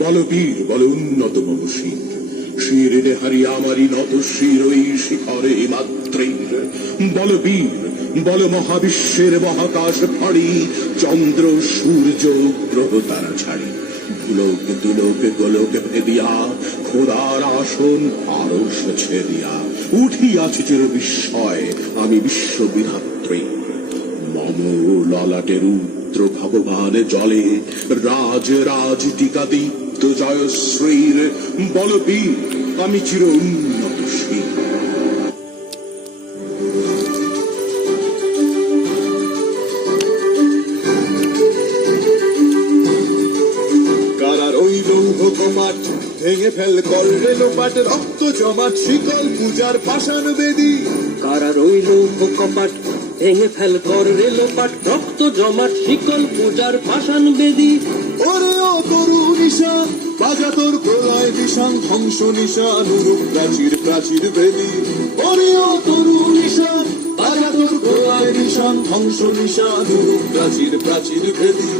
বল বীর বল উন্নত মম শির শিরে হারিয়া আমারি নত শির ওই শিখরে মাত্রীর। বল বীর বল মহাবিশ্বের মহাকাশ ফাড়ি, চন্দ্র, সূর্য, গ্রহ তারা ছাড়ি। ভুলোক দুলোক গোলোক ভেদিয়া, খোদার আসন আরস ছেদিয়া। উঠিয়াছে চির বিস্ময়, আমি বিশ্ববিধাত্রী। মম ললাটে রুদ্র ভগবান জলে রাজ রাজ টিকা দীপ্ত জয়শ্রীর বলবীর আমি চির উন্নত কারার ওই কমাট ভেঙে ফেল কর রেলোপাট রক্ত জমাট শিকল পূজার পাষাণ বেদী। কারা রইল কপাট ভেঙে ফেল কর রেলোপাট রক্ত জমাট, শিকল পূজার পাষাণ বেদি। ওরে ও তরু নিশান বাজা তোর প্রলয় নিশান ধ্বংস নিশান রূপ প্রাচীর প্রাচীর বেদী। ওরে ও তরু নিশান বাজা তোর প্রলয় নিশান ধ্বংস নিশান রূপ প্রাচীর প্রাচীর বেদী।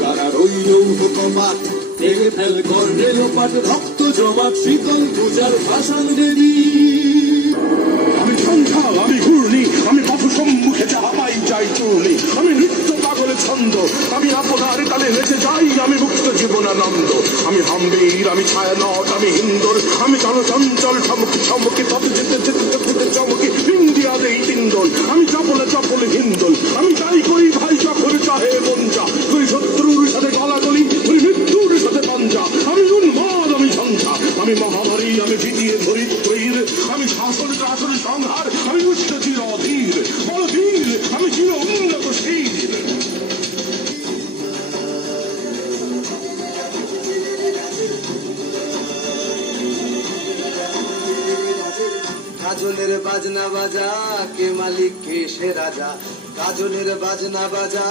কারার ওই লৌহ কমাট ভেঙে ফেল কর রেলোপাট রক্ত জমাট, শিকল পূজার পাষাণ বেদী। আমি আপনার তালে নেচে যাই, আমি মুক্ত জীবনানন্দ আমি হাম্বীর, আমি ছায়ানট, আমি হিন্দর আমি চঞ্চল ঠমকি ছমকি পথ যেতে যেতে যেতে চমকি ইন্ডিয়া দেই তিন্দল আমি চপলে চপলে হিন্দল আমি যাই করি ভাই যখন চাহে মঞ্জা তুই শত্রুর সাথে গলাগলি তুই মৃত্যুর সাথে পাঞ্জা। আমি উন্মাদ, আমি ঝঞ্ঝা। আমি মহামারী, আমি জিতিয়ে ধরি তৈর আমি শাসন শাসন, সংহার। আমি উচ্চ কাজলের বাজনা বাজা, কে মালিক, কে সে রাজা? কাজলের বাজনা বাজা,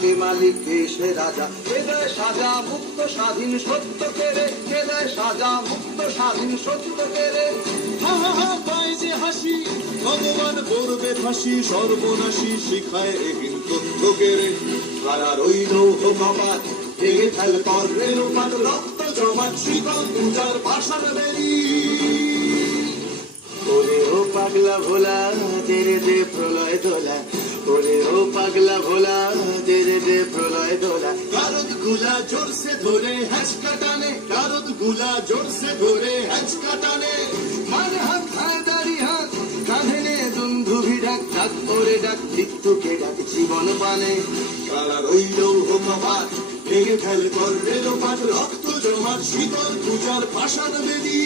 কে মালিক, কে সে রাজা? কে দেয় সাজা মুক্ত স্বাধীন সত্য কেড়ে কে দেয় সাজা মুক্ত স্বাধীন সত্য কেড়ে হা হা হা যে হাসি, ভগবান করবে ফাঁসি, সর্বনাশী শিখায় এহীন তথ্য কেড়ে কারা রইল কপাট, ভেঙে ফেল কর রেলুপাট রক্ত জমাট শিকল পূজার পাশার বেরি। ওরে ও পাগলা ভোলা তেরে দে প্রলয় দোলা। ওরে ও পাগলা ভোলা তেরে দে প্রলয় দোলা। কারদগুলা জোর সে ধরে হ্যাচ কাটানে কারদগুলা জোর সে ধরে হ্যাচ কাটানে। মানে হাত খায় হাত কাঁধে নে দুন্ধুভি ডাক ডাক ওরে ডাক, মৃত্যুকে ডাক জীবন পানে কারা রইল হোমাবাদ ভেঙে ফেল কর রেলোপাট রক্ত জমাট, শীতল পূজার পাষাণ বেদী।